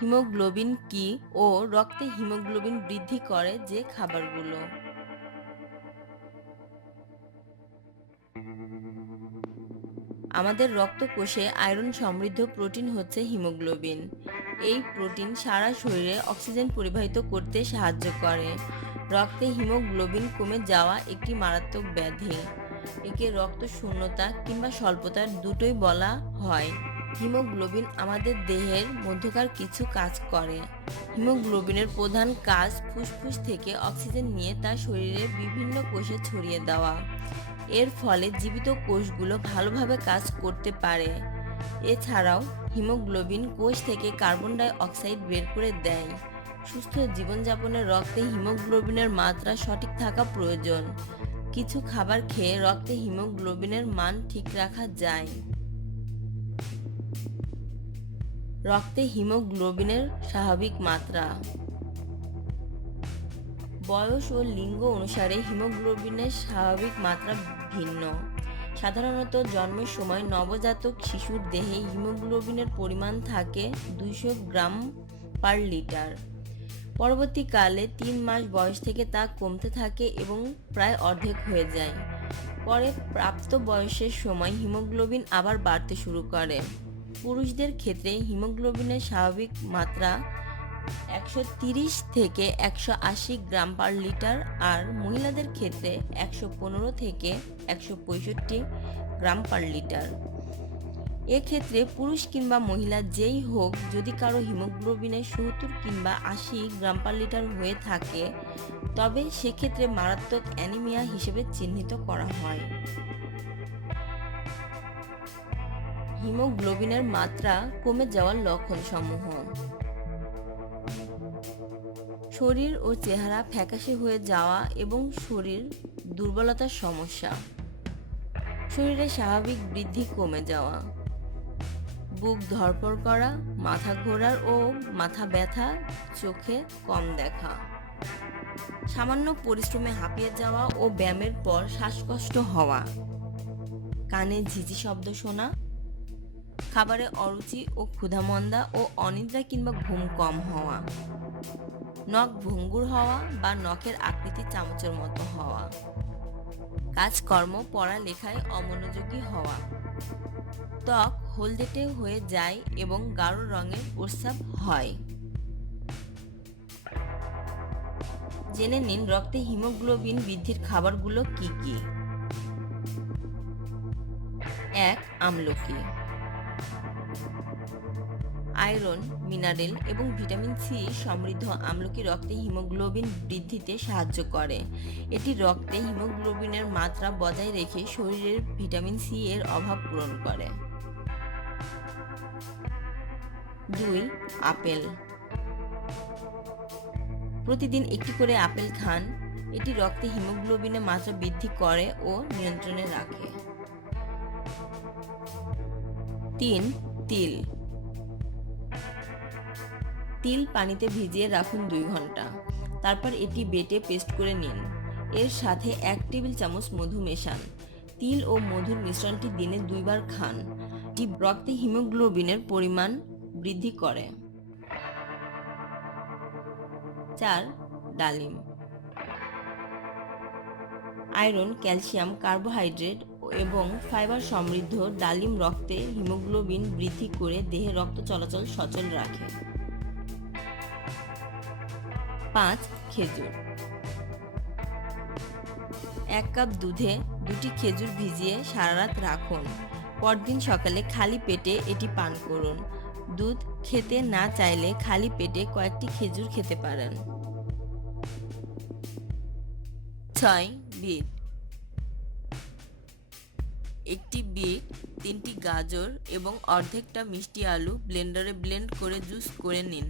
Haemoglobin কি ও রক্তে haemoglobin বৃদ্ধি করে যে খাবারগুলো? আমাদের রক্তকোষে আয়রন সমৃদ্ধ প্রোটিন হচ্ছে হিমোগ্লোবিন। এই প্রোটিন সারা শরীরে অক্সিজেন পরিবাহিত করতে সাহায্য করে। রক্তে হিমোগ্লোবিন কমে যাওয়া একটি মারাত্মক ব্যাধি। একে রক্ত শূন্যতা কিংবা স্বল্পতার দুটোই বলা হয়। হিমোগ্লোবিন আমাদের দেহের মধ্যকার কিছু কাজ করে। হিমোগ্লোবিনের প্রধান কাজ ফুসফুস থেকে অক্সিজেন নিয়ে তা শরীরের বিভিন্ন কোষে ছড়িয়ে দেওয়া। এর ফলে জীবিত কোষগুলো ভালোভাবে কাজ করতে পারে। এছাড়াও হিমোগ্লোবিন কোষ থেকে কার্বন ডাই অক্সাইড বের করে দেয়। সুস্থ জীবনযাপনের রক্তে হিমোগ্লোবিনের মাত্রা সঠিক থাকা প্রয়োজন। কিছু খাবার খেয়ে রক্তে হিমোগ্লোবিনের মান ঠিক রাখা যায়। রক্তে হিমোগ্লোবিনের স্বাভাবিক মাত্রা। বয়স ও লিঙ্গ অনুসারে হিমোগ্লোবিনের স্বাভাবিক মাত্রা ভিন্ন। সাধারণত জন্মের সময় নবজাতক শিশুর দেহে হিমোগ্লোবিনের পরিমাণ থাকে দুইশো গ্রাম পার লিটার। পরবর্তীকালে তিন মাস বয়স থেকে তা কমতে থাকে এবং প্রায় অর্ধেক হয়ে যায়। পরে প্রাপ্ত বয়সের সময় হিমোগ্লোবিন আবার বাড়তে শুরু করে। পুরুষদের ক্ষেত্রে হিমোগ্লোবিনের স্বাভাবিক মাত্রা একশো থেকে একশো আশি গ্রাম পার লিটার আর মহিলাদের ক্ষেত্রে একশো পনেরো থেকে একশো পঁয়ষট্টি গ্রাম পার লিটার। এক্ষেত্রে পুরুষ কিংবা মহিলা যেই হোক, যদি কারও হিমোগ্লোবিনের সত্তর কিংবা আশি গ্রাম পার লিটার হয়ে থাকে, তবে সেক্ষেত্রে মারাত্মক অ্যানিমিয়া হিসেবে চিহ্নিত করা হয়। হিমোগ্লোবিনের মাত্রা কমে যাওয়ার লক্ষণসমূহ। শরীর ও চেহারা ফ্যাকাশে হয়ে যাওয়া এবং শরীর দুর্বলতার সমস্যা। শরীরে স্বাভাবিক বৃদ্ধি কমে যাওয়া। বুক ধরপর করা, মাথা ঘোরার ও মাথা ব্যথা, চোখে কম দেখা। সামান্য পরিশ্রমে হাঁপিয়ে যাওয়া ও ব্যায়ামের পর শ্বাসকষ্ট হওয়া। কানে ঝিঝি শব্দ শোনা। খাবারে অরুচি ও ক্ষুধামন্দা ও অনিদ্রা কিংবা ঘুম কম হওয়া। নখ ভঙ্গুর হওয়া বা নখের আকৃতি চামচের মতো হওয়া। কাজকর্ম, পড়ালেখায় অমনোযোগী হওয়া। ত্বক হলদেটে হয়ে যায় এবং গাঢ় রঙের প্রস্রাব হয়। জেনে নিন রক্তে হিমোগ্লোবিন বৃদ্ধির খাবারগুলো কি কি। এক, আমলকি। আয়রন, মিনারেল এবং ভিটামিন সি সমৃদ্ধ আমলকি রক্তে হিমোগ্লোবিন বৃদ্ধিতে সাহায্য করে। এটি রক্তে হিমোগ্লোবিনের মাত্রা বজায় রেখে শরীরের ভিটামিন সি এর অভাব পূরণ করে। দুই, আপেল। প্রতিদিন একটি করে আপেল খান। এটি রক্তে হিমোগ্লোবিনের মাত্রা বৃদ্ধি করে ও নিয়ন্ত্রণে রাখে। তিন, তিল। তিল পানিতে ভিজিয়ে রাখুন দুই ঘণ্টা। তারপর এটি বেটে পেস্ট করে নিন। এর সাথে এক টেবিল চামচ মধু মেশান। তিল ও মধুর মিশ্রণটি দিনে দুইবার খান। এটি রক্তে হিমোগ্লোবিনের পরিমাণ বৃদ্ধি করে। চার, ডালিম। আয়রন, ক্যালসিয়াম, কার্বোহাইড্রেট এবং ফাইবার সমৃদ্ধ ডালিম রক্তে হিমোগ্লোবিন বৃদ্ধি করে দেহে রক্ত চলাচল সচল রাখে। পাঁচ, খেজুর। এক কাপ দুধে দুটি খেজুর ভিজিয়ে সারা রাত রাখুন। পরদিন সকালে খালি পেটে এটি পান করুন। দুধ খেতে না চাইলে খালি পেটে কয়েকটি খেজুর খেতে পারেন। ছয় বিট। একটি বিট, তিনটি গাজর এবং অর্ধেকটা মিষ্টি আলু ব্লেন্ডারে ব্লেন্ড করে জুস করে নিন।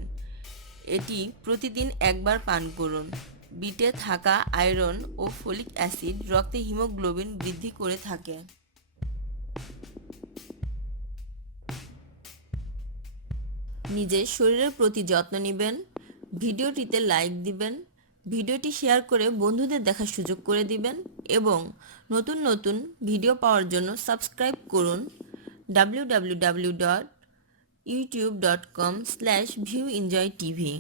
এটি প্রতিদিন একবার পান করুন। বিটে থাকা আয়রন ও ফলিক অ্যাসিড রক্তে হিমোগ্লোবিন বৃদ্ধি করে থাকে। নিজের শরীরের প্রতি যত্ন নেবেন, ভিডিওটিতে লাইক দিবেন, ভিডিওটি শেয়ার করে বন্ধুদের দেখার সুযোগ করে দিবেন এবং নতুন নতুন ভিডিও পাওয়ার জন্য সাবস্ক্রাইব করুন W W W dot YouTube dot com slash view enjoy TV